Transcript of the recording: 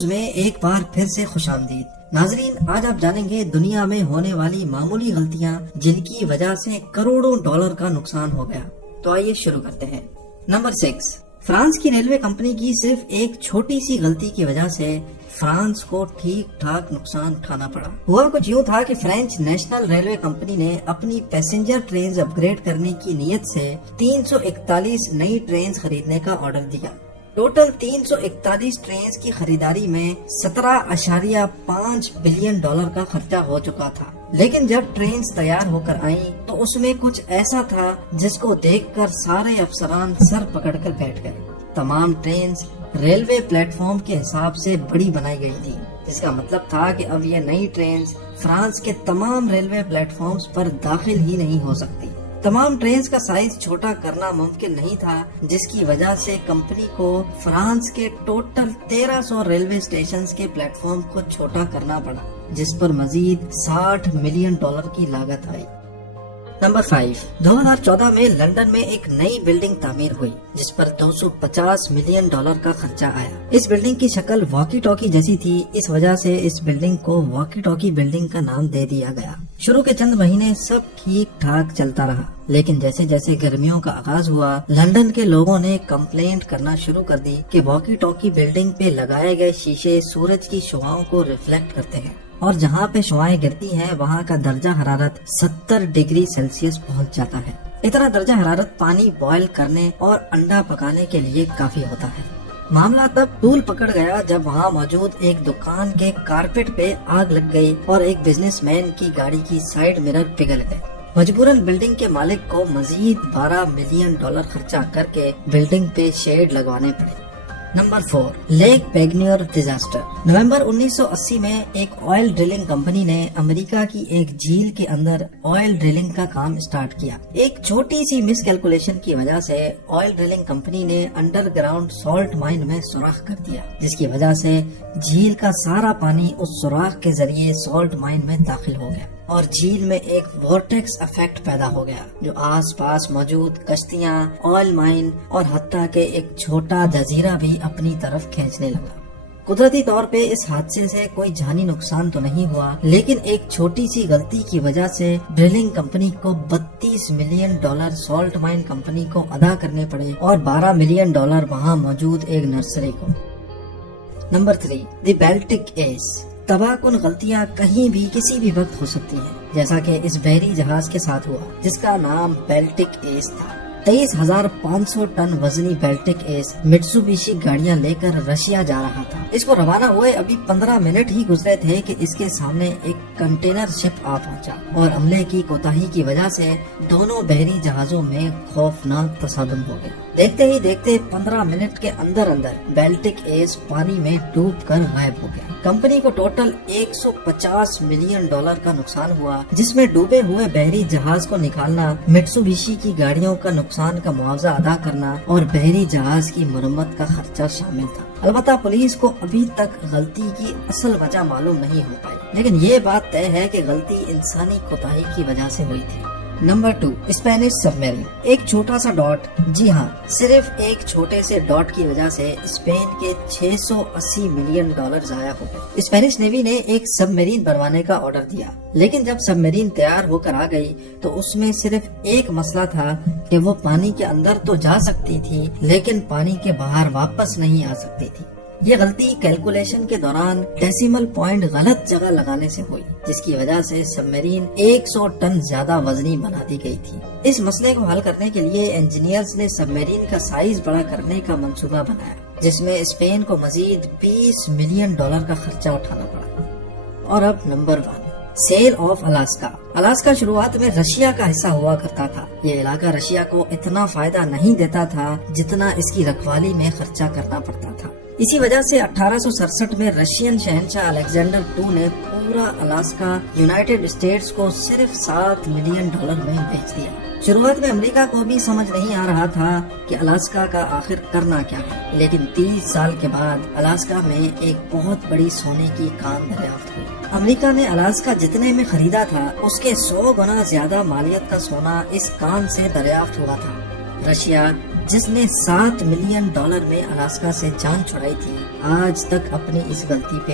میں ایک بار پھر سے خوش آمدید ناظرین، آج آپ جانیں گے دنیا میں ہونے والی معمولی غلطیاں جن کی وجہ سے کروڑوں ڈالر کا نقصان ہو گیا۔ تو آئیے شروع کرتے ہیں۔ نمبر 6، فرانس کی ریلوے کمپنی کی صرف ایک چھوٹی سی غلطی کی وجہ سے فرانس کو ٹھیک ٹھاک نقصان اٹھانا پڑا۔ ہوا کچھ یوں تھا کہ فرینچ نیشنل ریلوے کمپنی نے اپنی پیسنجر ٹرینز اپ گریڈ کرنے کی نیت سے 341 نئی ٹرینز خریدنے کا آرڈر دیا۔ ٹوٹل 341 ٹرینز کی خریداری میں 17.5 بلین ڈالر کا خرچہ ہو چکا تھا، لیکن جب ٹرینز تیار ہو کر آئیں تو اس میں کچھ ایسا تھا جس کو دیکھ کر سارے افسران سر پکڑ کر بیٹھ گئے۔ تمام ٹرینز ریلوے پلیٹ فارم کے حساب سے بڑی بنائی گئی تھی، جس کا مطلب تھا کہ اب یہ نئی ٹرینز فرانس کے تمام ریلوے پلیٹ فارمز پر داخل ہی نہیں ہو سکتی۔ تمام ٹرینز کا سائز چھوٹا کرنا ممکن نہیں تھا، جس کی وجہ سے کمپنی کو فرانس کے ٹوٹل 1300 ریلوے اسٹیشنز کے پلیٹ فارم کو چھوٹا کرنا پڑا، جس پر مزید 60 ملین ڈالر کی لاگت آئی۔ نمبر 5، 2014 میں لندن میں ایک نئی بلڈنگ تعمیر ہوئی جس پر 250 ملین ڈالر کا خرچہ آیا۔ اس بلڈنگ کی شکل واکی ٹاکی جیسی تھی، اس وجہ سے اس بلڈنگ کو واکی ٹاکی بلڈنگ کا نام دے دیا گیا۔ شروع کے چند مہینے سب ٹھیک ٹھاک چلتا رہا، لیکن جیسے جیسے گرمیوں کا آغاز ہوا، لندن کے لوگوں نے کمپلینٹ کرنا شروع کر دی کہ واکی ٹاکی بلڈنگ پہ لگائے گئے شیشے سورج کی شعاؤں کو ریفلیکٹ کرتے ہیں، اور جہاں پہ شعائیں گرتی ہیں وہاں کا درجہ حرارت 70 ڈگری سیلسیس پہنچ جاتا ہے۔ اتنا درجہ حرارت پانی بوائل کرنے اور انڈا پکانے کے لیے کافی ہوتا ہے۔ معاملہ تب طول پکڑ گیا جب وہاں موجود ایک دکان کے کارپیٹ پہ آگ لگ گئی اور ایک بزنس مین کی گاڑی کی سائیڈ مرر پگھل گئے۔ مجبوراً بلڈنگ کے مالک کو مزید 12 ملین ڈالر خرچہ کر کے بلڈنگ پہ شیڈ لگوانے پڑے۔ Number 4، Lake Peigneur disaster. نومبر 1980 میں ایک آئل ڈرلنگ کمپنی نے امریکہ کی ایک جھیل کے اندر آئل ڈرلنگ کا کام اسٹارٹ کیا۔ ایک چھوٹی سی مس کیلکولیشن کی وجہ سے آئل ڈرلنگ کمپنی نے انڈر گراؤنڈ سالٹ مائن میں سوراخ کر دیا، جس کی وجہ سے جھیل کا سارا پانی اس سوراخ کے ذریعے سالٹ مائن میں داخل ہو گیا اور جھیل میں ایک وورٹیکس افیکٹ پیدا ہو گیا جو آس پاس موجود کشتیاں، آئل مائن اور حتیٰ کہ ایک چھوٹا جزیرہ بھی اپنی طرف کھینچنے لگا۔ قدرتی طور پہ اس حادثے سے کوئی جانی نقصان تو نہیں ہوا، لیکن ایک چھوٹی سی غلطی کی وجہ سے ڈرلنگ کمپنی کو 32 million dollar salt mine company کو ادا کرنے پڑے اور 12 ملین ڈالر وہاں موجود ایک نرسری کو۔ نمبر 3، دی بیلٹک ایس۔ تباہ کن غلطیاں کہیں بھی کسی بھی وقت ہو سکتی ہیں، جیسا کہ اس بحری جہاز کے ساتھ ہوا جس کا نام بیلٹک ایس تھا۔ 23,500 ٹن وزنی بیلٹک ایس مٹسوبیشی گاڑیاں لے کر رشیا جا رہا تھا۔ اس کو روانہ ہوئے ابھی 15 منٹ ہی گزرے تھے کہ اس کے سامنے ایک کنٹینر شپ آ پہنچا اور عملے کی کوتاہی کی وجہ سے دونوں بحری جہازوں میں خوفناک تصادم ہو گیا۔ دیکھتے ہی دیکھتے 15 منٹ کے اندر بیلٹک ایس پانی میں ڈوب کر غائب ہو گیا۔ کمپنی کو ٹوٹل 150 ملین ڈالر کا نقصان ہوا، جس میں ڈوبے ہوئے بحری جہاز کو نکالنا، مٹسوبیشی کی گاڑیوں کا نقصان کا معاوضہ ادا کرنا اور بحری جہاز کی مرمت کا خرچہ شامل تھا۔ البتہ پولیس کو ابھی تک غلطی کی اصل وجہ معلوم نہیں ہو پائی، لیکن یہ بات طے ہے کہ غلطی انسانی کوتاہی کی وجہ سے ہوئی تھی۔ نمبر 2، اسپینش سب میرین۔ ایک چھوٹا سا ڈاٹ، جی ہاں، صرف ایک چھوٹے سے ڈاٹ کی وجہ سے اسپین کے 680 ملین ڈالر ضائع ہو گئے۔ اسپینش نیوی نے ایک سب میرین بنوانے کا آرڈر دیا، لیکن جب سب میرین تیار ہو کر آ گئی تو اس میں صرف ایک مسئلہ تھا کہ وہ پانی کے اندر تو جا سکتی تھی لیکن پانی کے باہر واپس نہیں آ سکتی تھی۔ یہ غلطی کیلکولیشن کے دوران ڈیسیمل پوائنٹ غلط جگہ لگانے سے ہوئی، جس کی وجہ سے سب میرین 100 ٹن زیادہ وزنی بنا دی گئی تھی۔ اس مسئلے کو حل کرنے کے لیے انجینئرز نے سب میرین کا سائز بڑا کرنے کا منصوبہ بنایا، جس میں اسپین کو مزید 20 ملین ڈالر کا خرچہ اٹھانا پڑا۔ اور اب نمبر 1، سیل آف الاسکا۔ الاسکا شروعات میں رشیا کا حصہ ہوا کرتا تھا۔ یہ علاقہ رشیا کو اتنا فائدہ نہیں دیتا تھا جتنا اس کی رکھوالی میں خرچہ کرنا پڑتا تھا۔ اسی وجہ سے 1867 میں رشین شہنشاہ الیگزینڈر II نے پورا الاسکا یونائیٹڈ اسٹیٹس کو صرف 7 ملین ڈالر میں بیچ دیا۔ شروعات میں امریکہ کو بھی سمجھ نہیں آ رہا تھا کہ الاسکا کا آخر کرنا کیا ہے، لیکن 30 سال کے بعد الاسکا میں ایک بہت بڑی سونے کی کان دریافت ہوئی۔ امریکہ نے الاسکا جتنے میں خریدا تھا اس کے 100 گنا زیادہ مالیت کا سونا اس کان سے دریافت ہوا تھا۔ رشیا، جس نے 7 ملین ڈالر میں الاسکا سے جان چھڑائی تھی، آج تک اپنی اس غلطی پہ